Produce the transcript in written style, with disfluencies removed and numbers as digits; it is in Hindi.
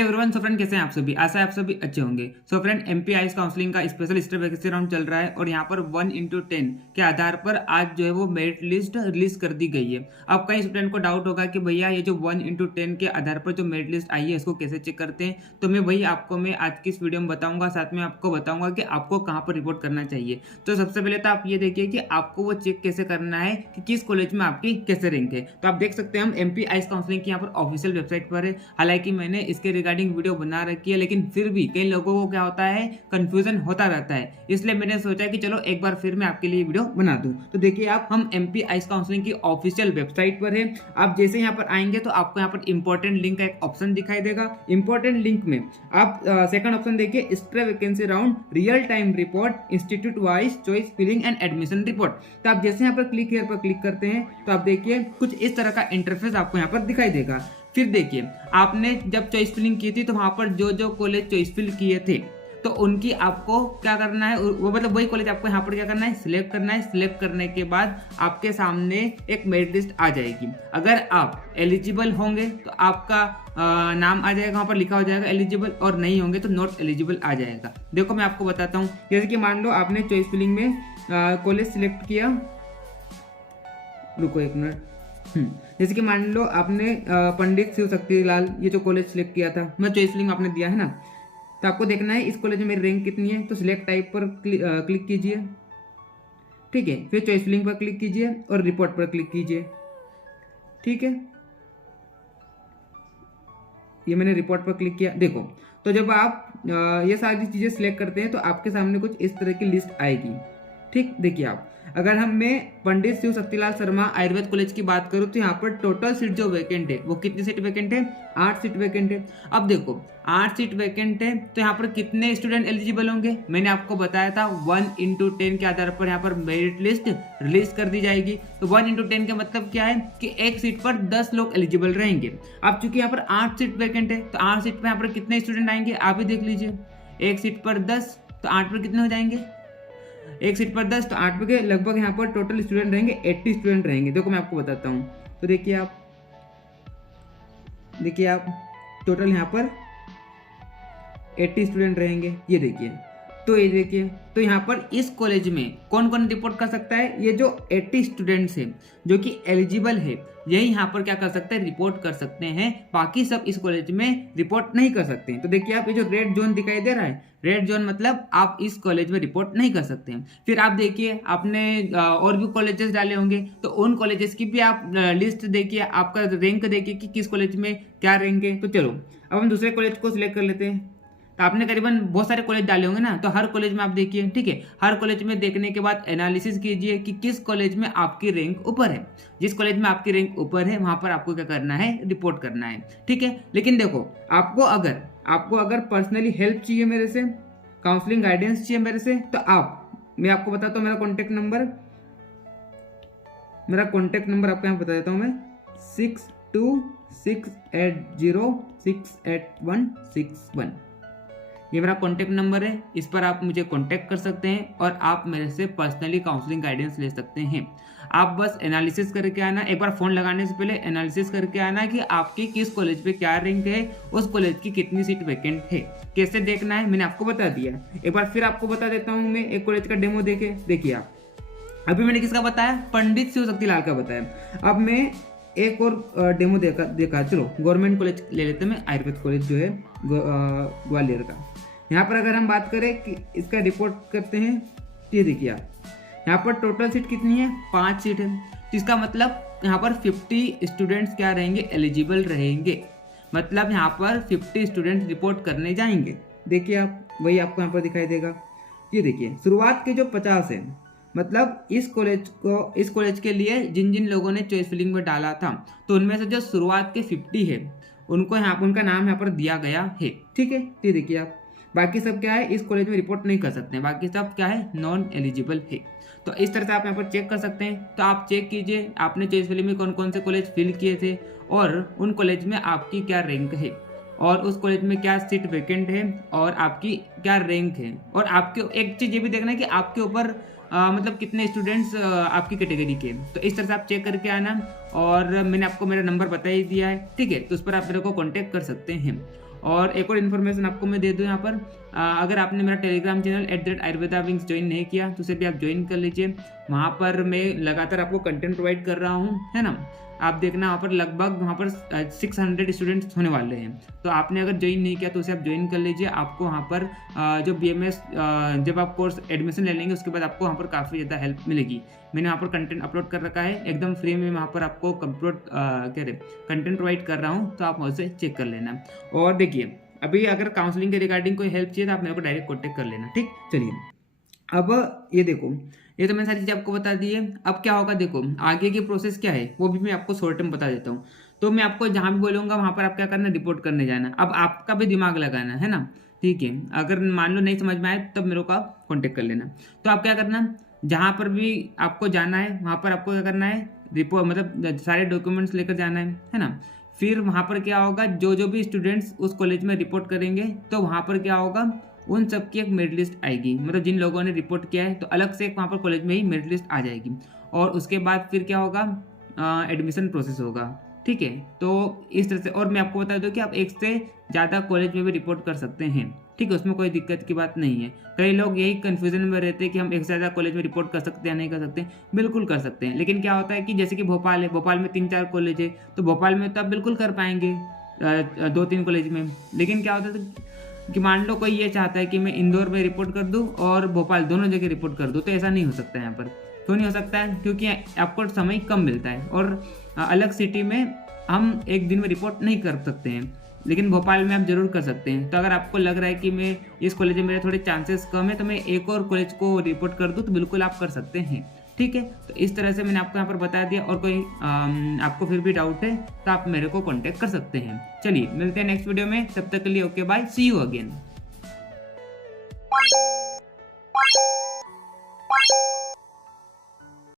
एवरीवन, सो फ्रेंड कैसे हैं आप सभी? आशा है आप सभी अच्छे होंगे। सो फ्रेंड एमपीआईएस काउंसलिंग का स्पेशल स्टेट वैकेंसी राउंड चल रहा है और यहाँ पर 1:10 के आधार पर आज जो है वो मेरिट लिस्ट रिलीज कर दी गई है। अब कई स्टूडेंट को डाउट होगा कि भैया ये जो 1:10 के आधार पर जो मेरिट लिस्ट आई है इसको कैसे चेक करते हैं, तो मैं वही आपको मैं आज की इस वीडियो में बताऊंगा। साथ में आपको बताऊंगा कि आपको कहाँ पर रिपोर्ट करना चाहिए। तो सबसे पहले तो आप ये देखिए कि आपको वो चेक कैसे करना है कि किस कॉलेज में आपकी कैसे रैंक है। तो आप देख सकते हैं हम एमपीआईएस काउंसलिंग की यहाँ पर ऑफिशियल वेबसाइट पर है। हालांकि मैंने इसके रिगार्डिंग वीडियो बना रखी है, लेकिन फिर भी कई लोगों को क्या होता है, कंफ्यूजन होता रहता है। इसलिए मैंने सोचा कि चलो एक बार फिर मैं आपके लिए वीडियो बना दूं। तो देखिए आप, हम एमपीआईएस काउंसलिंग की ऑफिशियल वेबसाइट पर है। आप जैसे यहाँ पर आएंगे तो आपको यहाँ पर इंपॉर्टेंट लिंक का एक ऑप्शन दिखाई देगा। इंपॉर्टेंट लिंक में आप सेकंड ऑप्शन देखिए, stray vacancy round real time report institute wise choice filling and admission report. तो आप जैसे यहाँ पर क्लिक हियर पर क्लिक करते हैं तो आप देखिए कुछ इस तरह का इंटरफेस आपको यहाँ पर दिखाई देगा। फिर देखिए आपने जब चॉइस फिलिंग की थी तो वहां पर जो जो कॉलेज चॉइस फिल किए थे तो उनकी आपको क्या करना है, वो मतलब वही कॉलेज आपको यहाँ पर क्या करना है, सिलेक्ट करना है। सिलेक्ट करने के बाद आपके सामने एक मेरिट लिस्ट आ जाएगी। अगर आप एलिजिबल होंगे तो आपका नाम आ जाएगा, वहाँ पर लिखा हो जाएगा एलिजिबल, और नहीं होंगे तो नॉट एलिजिबल आ जाएगा। देखो मैं आपको बताता हूँ। जैसे कि मान लो आपने चॉइस फिलिंग में कॉलेज सिलेक्ट किया, रुको एक मिनट। जैसे कि मान लो आपने पंडित शिव शक्तिलाल ये जो कॉलेज सिलेक्ट किया था, मैं चॉइस फिलिंग आपने दिया है ना, तो आपको देखना है इस कॉलेज में मेरी रैंक कितनी है। तो सिलेक्ट टाइप पर क्लिक कीजिए, ठीक है। फिर चॉइस फिलिंग पर क्लिक कीजिए और रिपोर्ट पर क्लिक कीजिए, ठीक है। ये मैंने रिपोर्ट पर क्लिक किया। देखो तो जब आप ये सारी चीज़ें सिलेक्ट करते हैं तो आपके सामने कुछ इस तरह की लिस्ट आएगी, ठीक। देखिए आप, अगर हम मैं पंडित शिव शक्तिलाल शर्मा आयुर्वेद कॉलेज की बात करूं तो यहाँ पर टोटल सीट जो वैकेंट है वो कितनी सीट वैकेंट है, 8 सीट वैकेंट है। अब देखो 8 सीट वैकेंट है तो यहाँ पर कितने स्टूडेंट एलिजिबल होंगे, मैंने आपको बताया था 1:10 के आधार पर यहाँ पर मेरिट लिस्ट रिलीज कर दी जाएगी। तो 1:10 का मतलब क्या है कि एक सीट पर 10 लोग एलिजिबल रहेंगे। अब चूंकि यहाँ पर 8 सीट वैकेंट है तो 8 सीट पर यहाँ पर कितने स्टूडेंट आएंगे आप ही देख लीजिए। एक सीट पर 10 तो 8 पर कितने हो जाएंगे, एक सीट पर 10 तो 8 के लगभग यहाँ पर टोटल स्टूडेंट रहेंगे 80 स्टूडेंट रहेंगे। देखो मैं आपको बताता हूँ। तो देखिए आप टोटल यहाँ पर 80 स्टूडेंट रहेंगे। ये देखिए तो यहाँ पर इस कॉलेज में कौन कौन रिपोर्ट कर सकता है, ये जो 80 स्टूडेंट्स हैं जो कि एलिजिबल है यही यहाँ पर क्या कर सकते हैं, रिपोर्ट कर सकते हैं। बाकी सब इस कॉलेज में रिपोर्ट नहीं कर सकते हैं। तो देखिए आप, ये जो रेड जोन दिखाई दे रहा है, रेड जोन मतलब आप इस कॉलेज में रिपोर्ट नहीं कर सकते हैं। फिर आप देखिए आपने और भी कॉलेजेस डाले होंगे तो उन कॉलेजेस की भी आप लिस्ट देखिए, आपका रैंक देखिए कि किस कॉलेज में क्या रैंक है। तो चलो अब हम दूसरे कॉलेज को सिलेक्ट कर लेते हैं। तो आपने करीबन बहुत सारे कॉलेज डाले होंगे ना, तो हर कॉलेज में आप देखिए, ठीक है। हर कॉलेज में देखने के बाद एनालिसिस कीजिए कि किस कॉलेज में आपकी रैंक ऊपर है। जिस कॉलेज में आपकी रैंक ऊपर है वहां पर आपको क्या करना है, रिपोर्ट करना है, ठीक है। लेकिन देखो आपको अगर पर्सनली हेल्प चाहिए मेरे से, काउंसलिंग गाइडेंस चाहिए मेरे से, तो मैं आपको बताता हूँ मेरा कॉन्टेक्ट नंबर आपको यहाँ बता देता हूँ मैं, 6268068161। ये मेरा कॉन्टैक्ट नंबर है, इस पर आप मुझे कॉन्टैक्ट कर सकते हैं और आप मेरे से पर्सनली काउंसलिंग गाइडेंस ले सकते हैं। आप बस एनालिसिस करके आना, एक बार फ़ोन लगाने से पहले एनालिसिस करके आना कि आपकी किस कॉलेज पे क्या रैंक है, उस कॉलेज की कितनी सीट वैकेंट है। कैसे देखना है मैंने आपको बता दिया। एक बार फिर आपको बता देता हूँ मैं एक कॉलेज का डेमो देखिए आप। अभी मैंने किसका बताया, पंडित शिव शक्तिलाल का बताया। अब मैं एक और डेमो देखा। चलो गवर्नमेंट कॉलेज ले लेते हैं, मैं आयुर्वेद कॉलेज जो है ग्वालियर का। यहाँ पर अगर हम बात करें कि इसका रिपोर्ट करते हैं, ये देखिए आप, यहाँ पर टोटल सीट कितनी है, 5 सीट है। तो इसका मतलब यहाँ पर 50 स्टूडेंट्स क्या रहेंगे, एलिजिबल रहेंगे। मतलब यहाँ पर 50 स्टूडेंट्स रिपोर्ट करने जाएंगे। देखिए आप, वही आपको यहाँ पर दिखाई देगा। ये देखिए शुरुआत के जो 50 है, मतलब इस कॉलेज के लिए जिन जिन लोगों ने चॉइस फिलिंग में डाला था तो उनमें से जो शुरुआत के 50 है उनको उनका नाम यहाँ पर दिया गया है, ठीक है। ये देखिए आप, बाकी सब क्या है, इस कॉलेज में रिपोर्ट नहीं कर सकते हैं, बाकी सब क्या है, नॉन एलिजिबल है। तो इस तरह से आप यहाँ पर चेक कर सकते हैं। तो आप चेक कीजिए आपने चॉइस फिलिंग में कौन कौन से कॉलेज फिल किए थे और उन कॉलेज में आपकी क्या रैंक है और उस कॉलेज में क्या सीट वैकेंट है और आपकी क्या रैंक है। और आपके एक चीज़ ये भी देखना है कि आपके ऊपर मतलब कितने स्टूडेंट्स आपकी कैटेगरी के। तो इस तरह से आप चेक करके आना और मैंने आपको मेरा नंबर बता ही दिया है, ठीक है। तो उस पर आप मेरे को कॉन्टेक्ट कर सकते हैं। और एक और इन्फॉर्मेशन आपको मैं दे दूं यहाँ पर, अगर आपने मेरा टेलीग्राम चैनल @ayurvedawings ज्वाइन नहीं किया तो उसे भी आप ज्वाइन कर लीजिए। वहाँ पर मैं लगातार आपको कंटेंट प्रोवाइड कर रहा हूँ, है ना। आप देखना वहाँ पर लगभग वहाँ पर 600 स्टूडेंट्स होने वाले हैं। तो आपने अगर ज्वाइन नहीं किया तो उसे आप ज्वाइन कर लीजिए। आपको वहाँ पर जो BMS जब आप कोर्स एडमिशन ले लेंगे उसके बाद आपको वहाँ पर काफ़ी ज़्यादा हेल्प मिलेगी। मैंने वहाँ पर कंटेंट अपलोड कर रखा है एकदम फ्री में, वहाँ पर आपको कंटेंट प्रोवाइड कर रहा हूँ, तो आप उसे चेक कर लेना। और देखिए अभी अगर काउंसलिंग के रिगार्डिंग कोई हेल्प चाहिए तो आप मेरे को डायरेक्ट कॉन्टेक्ट कर लेना, ठीक। चलिए अब ये देखो, ये तो मैंने सारी चीज़ आपको बता दी है। अब क्या होगा देखो, आगे की प्रोसेस क्या है वो भी मैं आपको शॉर्ट में बता देता हूँ। तो मैं आपको जहाँ भी बोलूँगा वहाँ पर आप क्या करना, रिपोर्ट करने जाना। अब आपका भी दिमाग लगाना है ना, ठीक है। अगर मान लो नहीं समझ में आए तब मेरे को आप कॉन्टेक्ट कर लेना। तो आप क्या करना, जहाँ पर भी आपको जाना है वहाँ पर आपको क्या करना है, रिपोर्ट मतलब सारे डॉक्यूमेंट्स लेकर जाना है ना। फिर वहाँ पर क्या होगा, जो जो भी स्टूडेंट्स उस कॉलेज में रिपोर्ट करेंगे तो वहाँ पर क्या होगा, उन सब की एक मेरिट लिस्ट आएगी। मतलब जिन लोगों ने रिपोर्ट किया है तो अलग से एक वहाँ पर कॉलेज में ही मेरिट लिस्ट आ जाएगी। और उसके बाद फिर क्या होगा, एडमिशन प्रोसेस होगा, ठीक है। तो इस तरह से, और मैं आपको बता दूं कि आप एक से ज़्यादा कॉलेज में भी रिपोर्ट कर सकते हैं, ठीक है। उसमें कोई दिक्कत की बात नहीं है। कई लोग यही कन्फ्यूजन में रहते हैं कि हम एक से ज़्यादा कॉलेज में रिपोर्ट कर सकते हैं या नहीं कर सकते। बिल्कुल कर सकते हैं, लेकिन क्या होता है कि जैसे कि भोपाल है, भोपाल में 3-4 कॉलेज है, तो भोपाल में तो आप बिल्कुल कर पाएंगे 2-3 कॉलेज में। लेकिन क्या होता है कि मान लो कोई ये चाहता है कि मैं इंदौर में रिपोर्ट कर दूं और भोपाल, दोनों जगह रिपोर्ट कर दूं, तो ऐसा नहीं हो सकता है यहाँ पर। क्यों नहीं हो सकता है, क्योंकि आपको समय कम मिलता है और अलग सिटी में हम एक दिन में रिपोर्ट नहीं कर सकते हैं, लेकिन भोपाल में आप जरूर कर सकते हैं। तो अगर आपको लग रहा है कि मैं इस कॉलेज में मेरे थोड़े चांसेस कम है तो मैं एक और कॉलेज को रिपोर्ट कर दूँ, तो बिल्कुल आप कर सकते हैं, ठीक है। तो इस तरह से मैंने आपको यहाँ पर बता दिया। और कोई आपको फिर भी डाउट है तो आप मेरे को कांटेक्ट कर सकते हैं। चलिए मिलते हैं नेक्स्ट वीडियो में, तब तक के लिए okay bye, see you again.